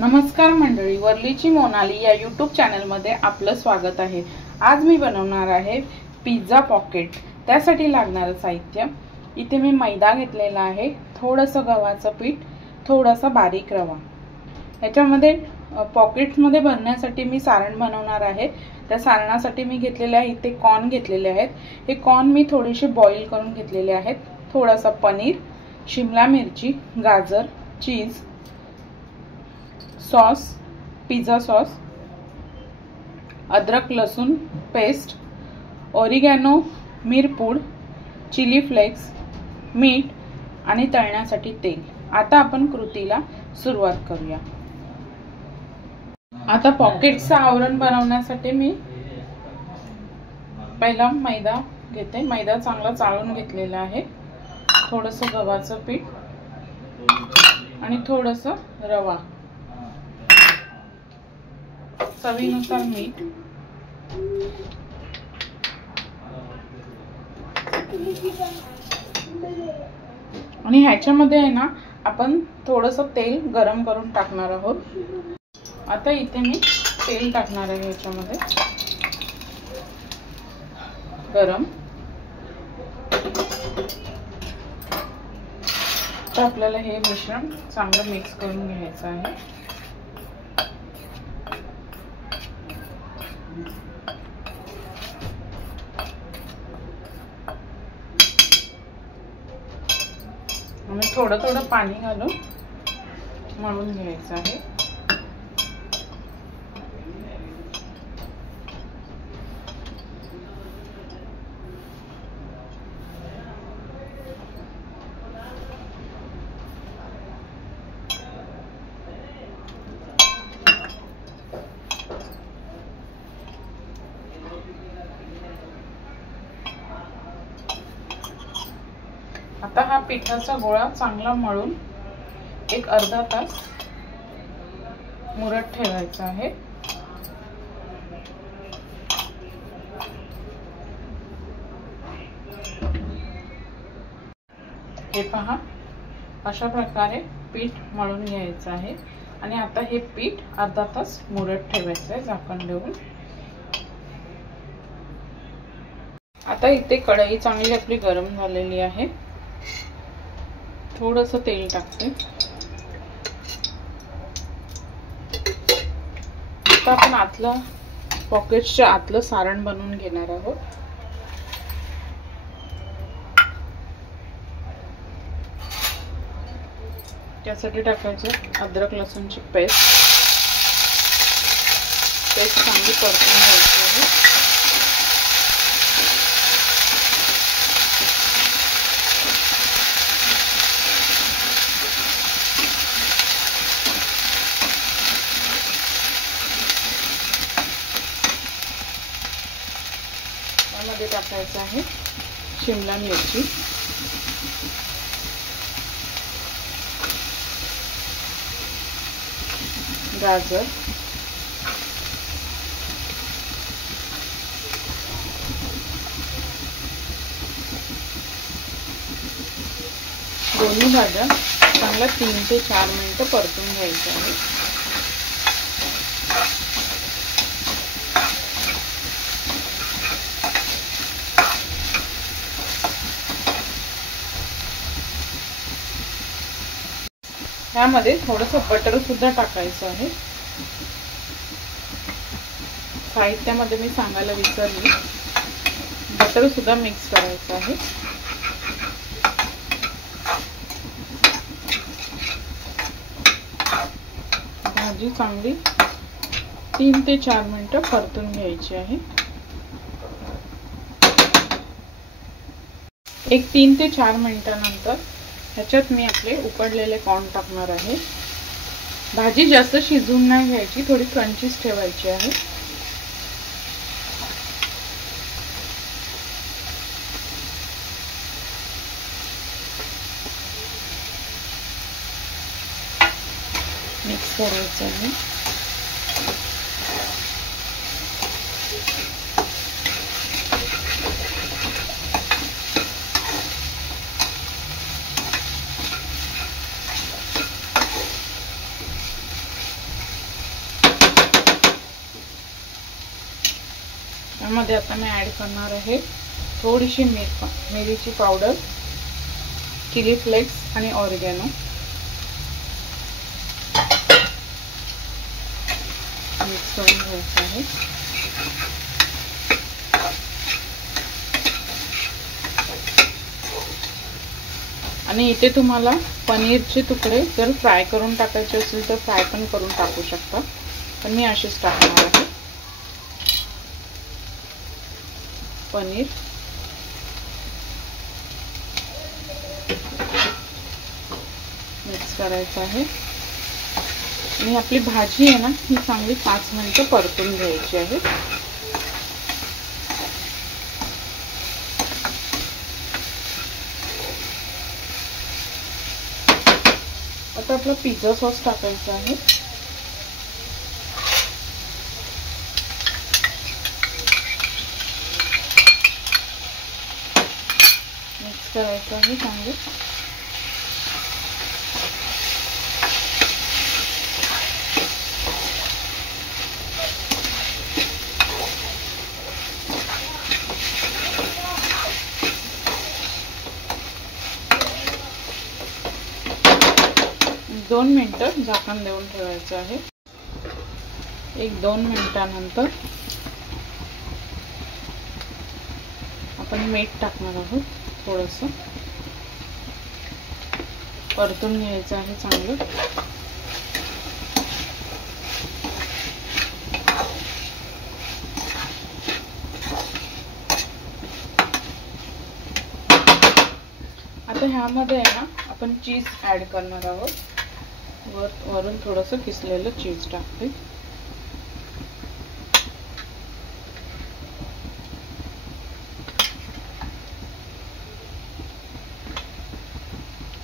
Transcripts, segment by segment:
नमस्कार मंडळी, वर्लीची मोनाली या यूट्यूब चॅनलमध्ये आपलं स्वागत आहे। आज मी बनवणार आहे पिझ्झा पॉकेट। त्यासाठी लागणारे साहित्य इथे मी मैदा घेतलेला आहे, थोडंसं गव्हाचं पीठ, थोडासा बारीक रवा। याच्यामध्ये पॉकेट्समध्ये भरण्यासाठी मी सारण बनवणार आहे। त्या सारणासाठी मी घेतलेले आहे इथे कॉर्न घेतलेले आहेत। हे कॉर्न मी थोडेसे बॉईल करून घेतलेले आहेत। थोडासा पनीर, शिमला मिरची, गाजर, चीज, सॉस, पिझ्झा सॉस, अदरक लसूण पेस्ट, ओरिगॅनो, मिरपूड, चिली फ्लेक्स, मीठ आणि तळण्यासाठी तेल। आता आपण कृतीला सुरुवात करूया। आता पॉकेटचं आवरण बनवण्यासाठी मी पहिला मैदा घेते। मैदा चांगला चाळून घेतलेला आहे। थोडंसं गव्हाचं पीठ आणि थोडंसं रवा, चवीनुसार मीठ, आणि ह्याच्यामध्ये आहे ना आपण थोडंसं तेल गरम करून टाकणार आहोत। आता इथे मी तेल टाकणार आहे ह्याच्यामध्ये गरम। तर आपल्याला हे मिश्रण चांगलं मिक्स करून घ्यायचं आहे। आणि थोडं थोडं पाणी घालून मळून घ्यायचं आहे। आता हा पिठाचा गोळा चांगला मळून एक अर्धा तास मुरत ठेवायचा आहे। हे पहा, अशा प्रकारे पीठ मळून घ्यायचं आहे आणि आता हे पीठ अर्धा तास मुरत ठेवायचं आहे झाकण देऊन। आता इथे कढई चांगली आपली गरम झालेली आहे। थोडंसं तेल टाकते। आता आपण आतलं पॉकेटच्या आतलं सारण बनवून घेणार आहोत। त्यासाठी टाकायचं अद्रक लसूणची पेस्ट चांगली परतून घ्यायची आहे। मध्ये टाकायचं आहे शिमला मिरची, गाजर, दोन्ही भाज्या चांगल्या 3 ते 4 मिनिटं परतून घ्यायच्या आहे। यामध्ये थोडंसं बटर सुद्धा टाकायचं आहे। साहित्यामध्ये मी सांगायला विसरली, बटर सुद्धा मिक्स करायचं आहे। भाजी चांगली 3 ते 4 मिनिटं परतून घ्यायची आहे। एक 3 ते 4 मिनिटांनंतर ह्याच्यात मी आपले उकडलेले कॉर्न टाकणार आहे। भाजी जास्त शिजवून नाही घ्यायची, थोडी क्रंचीच ठेवायची आहे। मिक्स करायचं आहे। यामध्ये आता मी ॲड करणार आहे थोडीशी मिरची पावडर, चिली फ्लेक्स आणि ऑरिगॅनो. मिक्स करून घ्यायचं आहे. आणि इथे तुम्हाला पनीरचे तुकडे जर फ्राय करून टाकायचे असेल तर फ्राय पण करून टाकू शकता, पण मी असेच टाकणार आहे. पनीर मिक्स करायचं आहे. आणि आपली भाजी आहे ना, ही चांगली 5 मिनिटं परतून घ्यायची आहे. आता आपला पिझ्झा सॉस टाकायचा आहे. मिक्स करायचं आहे चांगलं. दोन मिनिटं झाकण देऊन ठेवायचं आहे. 1-2 मिनिटानंतर आपण मीठ टाकणार आहोत. थोडंसं परतून घ्यायचं आहे चांगलं. आता ह्यामध्ये आहे ना, आपण चीज ॲड करणार आहोत. वरून थोडंसं किसलेलं चीज टाकते.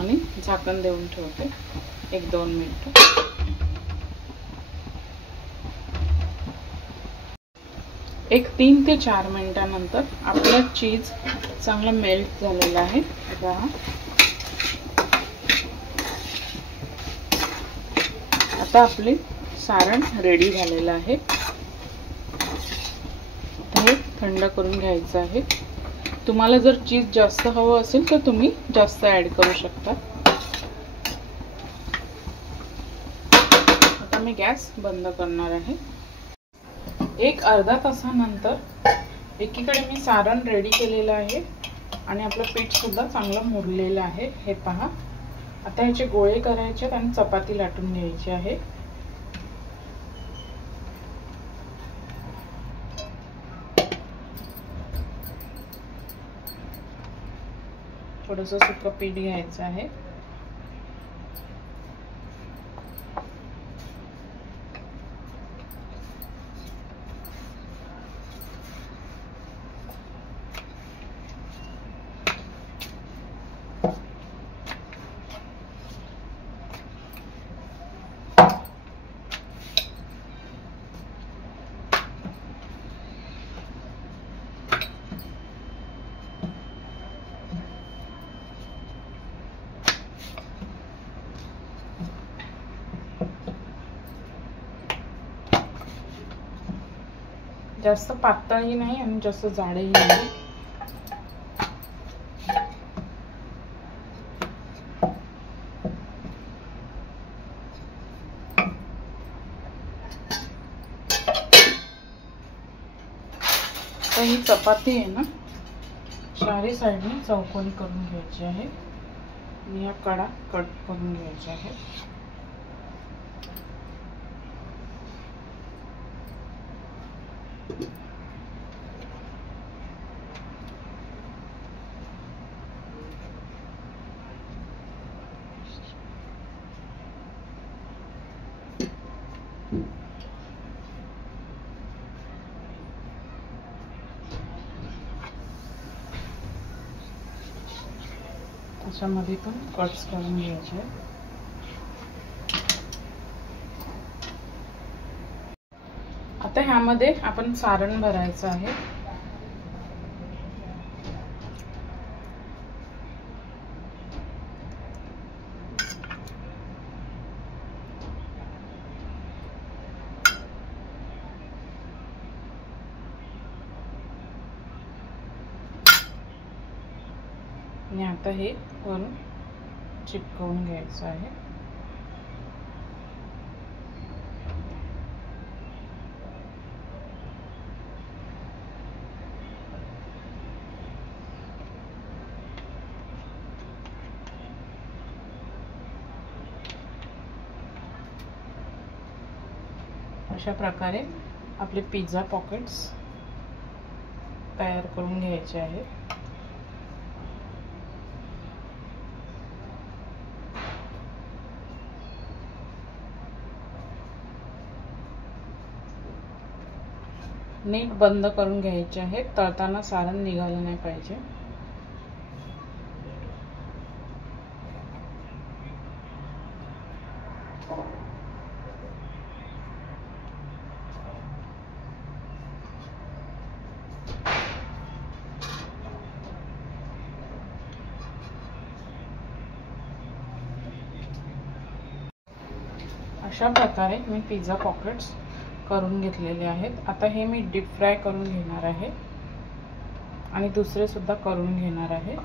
आणि झाकण देऊन ठेवते 1-2 मिनिटं. एक 3 ते 4 मिनिटानंतर आपलं चीज चांगलं मेल्ट झालेलं आहे. पहा, आता आपले सारण रेडी झालेलं आहे. हे थंड करून घ्यायचं आहे. तुम्हाला जर चीज जास्त हवं असेल तर तुम्ही जास्त ॲड करू शकता. आता मी गॅस बंद करणार आहे. एक अर्धा तासानंतर एकीकडे मी सारण रेडी केलेलं आहे आणि आपलं पीठ सुद्धा चांगलं मुरलेलं आहे. हे पहा. आता ह्याचे गोळे करायचे आणि चपाती लाटून घ्यायची आहे. थोडंसं सुकं पीठ घ्यायचं आहे. जास्त पातळही नाही आणि जास्त जाडही नाही. तर ही चपाती आहे ना, चारी साईडने चौकोनी करून घ्यायची आहे आणि या कडा कट करून घ्यायच्या आहेत. त्याच्यामध्ये पण कट्स करून घ्यायचे. आता ह्यामध्ये आपण सारण भरायचं आहे. आणि आता हे वरून चिपकवून घ्यायचं आहे. अशा प्रकारे आपले पिझ्झा पॉकेट्स तयार करून घ्यायचे आहेत. नीट बंद करून घ्यायचे आहेत, तळताना सारण निघालं नाही पाहिजे. अशा प्रकारे मी पिझ्झा पॉकेट्स करून घेतलेले आहेत. आता हे मी डीप फ्राय करून घेणार आहे आणि दुसरे सुद्धा करून घेणार आहे.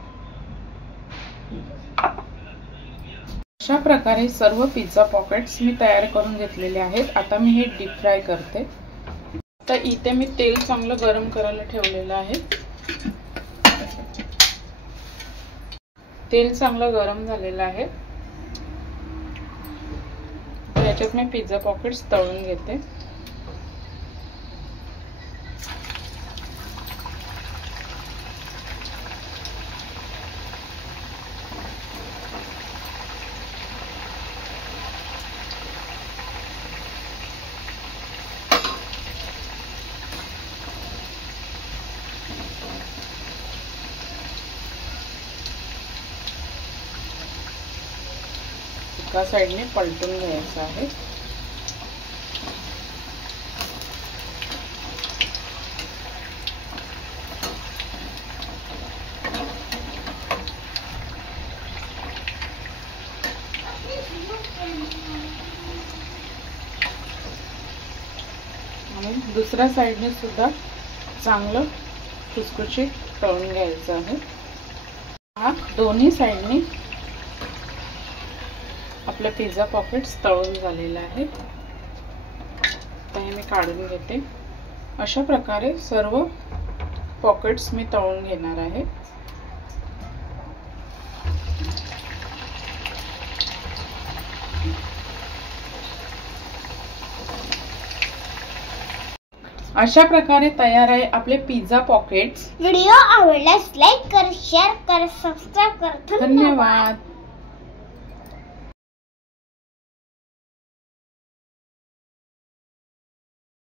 अशा प्रकारे सर्व पिझ्झा पॉकेट्स मी तयार करून घेतलेले आहेत. आता मी हे डीप फ्राय करते. आता इथे मी तेल चांगलं गरम करायला ठेवलेलं आहे. तेल चांगलं गरम झालेलं आहे. याच्यात मी पिझ्झा पॉकेट्स तळून घेते. एका साइडने पलटून घ्यायचं आहे. आणि दुसऱ्या साइडने सुद्धा चांगलं खुसखुशीत तळून घ्यायचं आहे. हा दोन्ही साइडने आपले पिझ्झा पॉकेट्स तळून झालेले आहेत. आता हे मी काढून घेते. अशा प्रकारे सर्व पॉकेट्स मी तळून घेणार आहे. अशा प्रकारे तयार आहे आपले पिझ्झा पॉकेट्स. व्हिडिओ आवडल्यास लाईक कर, शेअर कर, सबस्क्राइब कर. धन्यवाद.